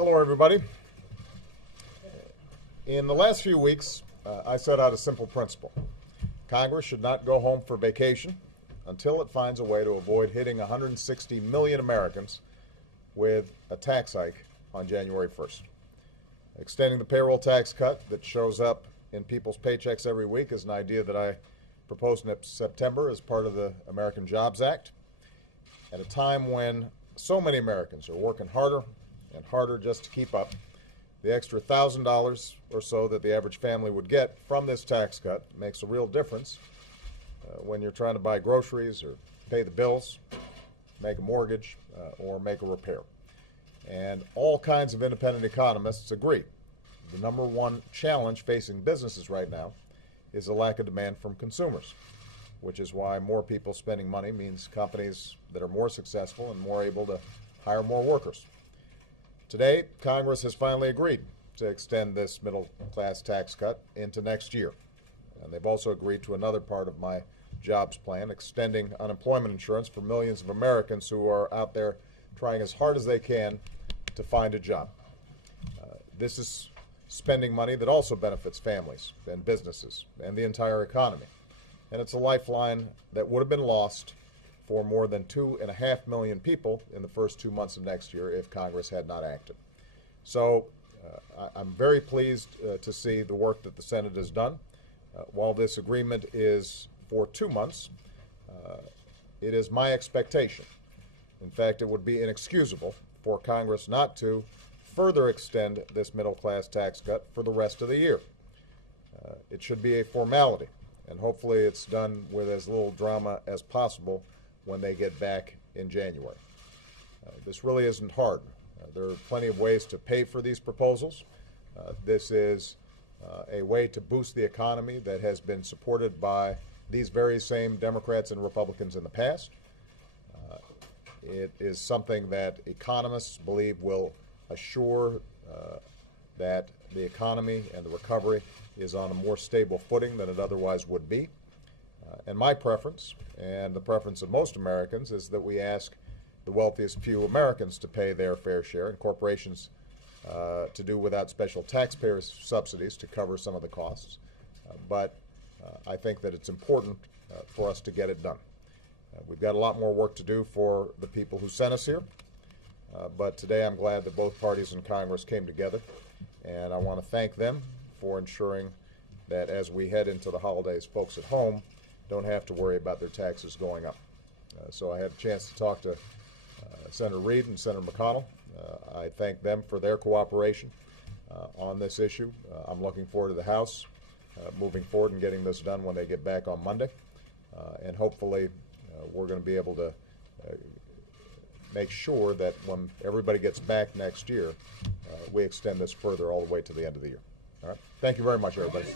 Hello, everybody. In the last few weeks, I set out a simple principle. Congress should not go home for vacation until it finds a way to avoid hitting 160 million Americans with a tax hike on January 1st. Extending the payroll tax cut that shows up in people's paychecks every week is an idea that I proposed in September as part of the American Jobs Act. At a time when so many Americans are working harder and harder just to keep up, the extra $1,000 or so that the average family would get from this tax cut makes a real difference when you're trying to buy groceries or pay the bills, make a mortgage, or make a repair. And all kinds of independent economists agree. The number one challenge facing businesses right now is a lack of demand from consumers, which is why more people spending money means companies that are more successful and more able to hire more workers. Today, Congress has finally agreed to extend this middle-class tax cut into next year. And they've also agreed to another part of my jobs plan, extending unemployment insurance for millions of Americans who are out there trying as hard as they can to find a job. This is spending money that also benefits families and businesses and the entire economy. And it's a lifeline that would have been lost for more than 2.5 million people in the first 2 months of next year if Congress had not acted. So I'm very pleased to see the work that the Senate has done. While this agreement is for 2 months, it is my expectation. In fact, it would be inexcusable for Congress not to further extend this middle-class tax cut for the rest of the year. It should be a formality, and hopefully it's done with as little drama as possible when they get back in January. This really isn't hard. There are plenty of ways to pay for these proposals. This is a way to boost the economy that has been supported by these very same Democrats and Republicans in the past. It is something that economists believe will assure that the economy and the recovery is on a more stable footing than it otherwise would be. And my preference, and the preference of most Americans, is that we ask the wealthiest few Americans to pay their fair share and corporations to do without special taxpayer subsidies to cover some of the costs. But I think that it's important for us to get it done. We've got a lot more work to do for the people who sent us here. But today I'm glad that both parties in Congress came together, and I want to thank them for ensuring that as we head into the holidays, folks at home don't have to worry about their taxes going up. So I had a chance to talk to Senator Reid and Senator McConnell. I thank them for their cooperation on this issue. I'm looking forward to the House moving forward and getting this done when they get back on Monday. And hopefully we're going to be able to make sure that when everybody gets back next year, we extend this further all the way to the end of the year. All right. Thank you very much, everybody.